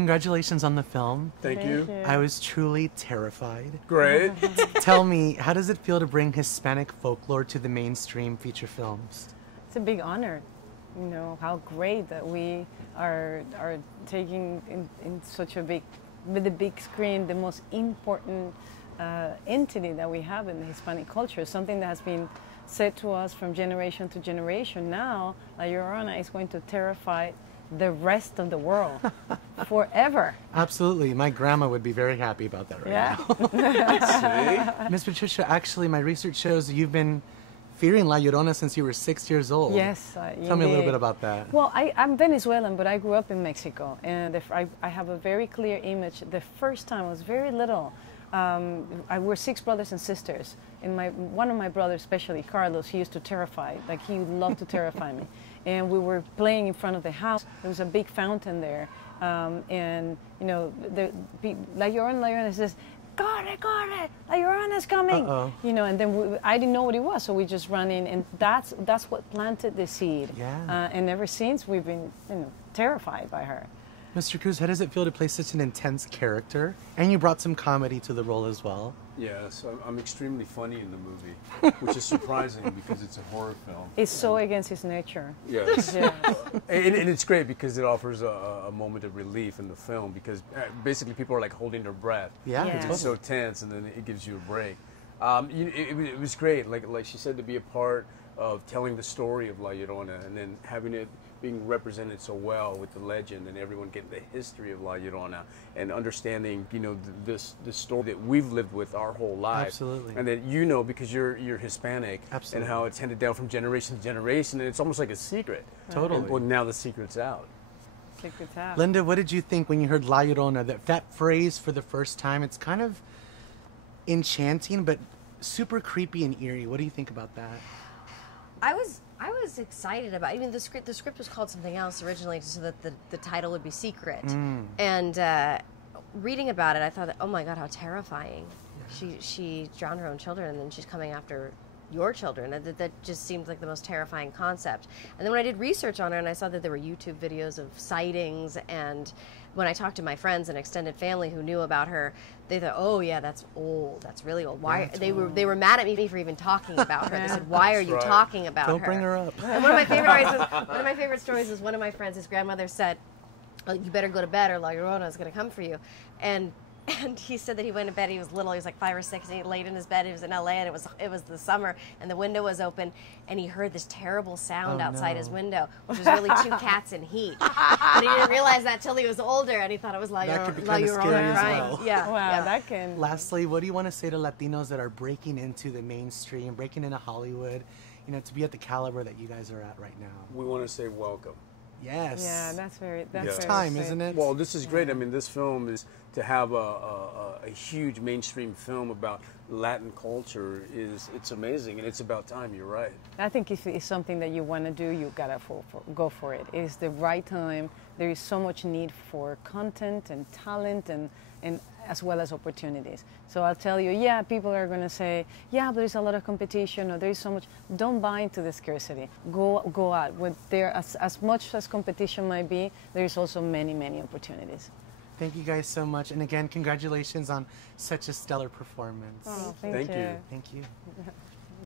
congratulations on the film. Thank you. I was truly terrified. Great. Tell me, how does it feel to bring Hispanic folklore to the mainstream feature films? It's a big honor. You know, how great that we are taking in such a big, with the big screen, the most important entity that we have in the Hispanic culture, something that has been said to us from generation to generation. Now, La Llorona is going to terrify the rest of the world forever. Absolutely. My grandma would be very happy about that right now. Miss Patricia, actually, my research shows that you've been fearing La Llorona since you were 6 years old. Yes. Tell me a little bit about that. Well, I'm Venezuelan, but I grew up in Mexico. And I have a very clear image. The first time I was very little. We're 6 brothers and sisters. And one of my brothers, especially Carlos, he used to terrify. Like, he loved to terrify me. And we were playing in front of the house. There was a big fountain there. And, you know, La Llorona says, corre, corre, La Llorona's coming. You know, and then I didn't know what it was, so we just ran in. And that's what planted the seed. And ever since, we've been, you know, terrified by her. Mr. Cruz, how does it feel to play such an intense character? And you brought some comedy to the role as well. Yes, I'm extremely funny in the movie, which is surprising because it's a horror film. It's so against his nature. Yes. And it's great because it offers a moment of relief in the film because basically people are like holding their breath. Because it's so tense, and then it gives you a break. It was great, like she said, to be a part of telling the story of La Llorona and then having it being represented so well with the legend and everyone getting the history of La Llorona and understanding, you know, this story that we've lived with our whole life. Absolutely. And that you know because you're Hispanic. Absolutely. And how it's handed down from generation to generation, and it's almost like a secret. Totally. Well, now the secret's out. Secret's out. Linda, what did you think when you heard La Llorona? That phrase for the first time, it's kind of enchanting, but super creepy and eerie. What do you think about that? I was excited about. I mean, the script was called something else originally, so that the title would be Secret. And reading about it, I thought, oh my God, how terrifying! She drowned her own children, and then she's coming after your children. That just seemed like the most terrifying concept. And then when I did research on her, and I saw that there were YouTube videos of sightings, and when I talked to my friends and extended family who knew about her, they thought, "Oh yeah, that's old. That's really old. Why?" They were mad at me for even talking about her. They said, "Why are you talking about her? Don't bring her up." And one of my favorite stories was one of my friends. His grandmother said, "Oh, you better go to bed, or La Llorona is going to come for you." And he said that he went to bed. He was little. He was like 5 or 6. And he laid in his bed. He was in LA, and it was the summer, and the window was open, and he heard this terrible sound outside his window, which was really 2 cats in heat. But he didn't realize that till he was older, and he thought it was La Llorona crying. Wow, that can. Lastly, what do you want to say to Latinos that are breaking into the mainstream, breaking into Hollywood, you know, to be at the caliber that you guys are at right now? We want to say welcome. Yes. Yeah, that's very. It's time, isn't it? Well, this is great. I mean, this film is to have a huge mainstream film about Latin culture. It's amazing, and it's about time. You're right. I think if it's something that you want to do, you gotta go for it. It is the right time. There is so much need for content and talent and as well as opportunities. So I'll tell you, yeah, people are going to say, yeah, but there's a lot of competition, or there's so much. Don't buy into the scarcity. Go out. With there, as much as competition might be, there's also many, many opportunities. Thank you guys so much. And again, congratulations on such a stellar performance. Oh, thank you. Thank you.